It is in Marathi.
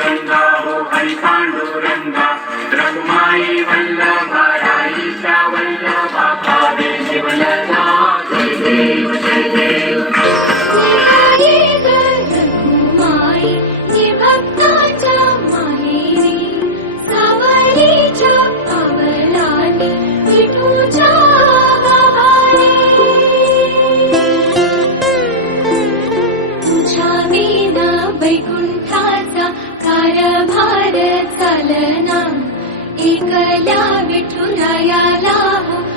ಪಾಂಡುರಂಗ ಓ ಹರಿ ಪಾಂಡುರಂಗ ರಘುಮಾಯಿ ವಲ್ಲಭ ರಾಯೀಶ ವಲ್ಲಭ ಕಾವೇ ಶಿವಲಲ್ಲ ಜಯ ದೇವ ಜಯ ದೇವ इङ्ग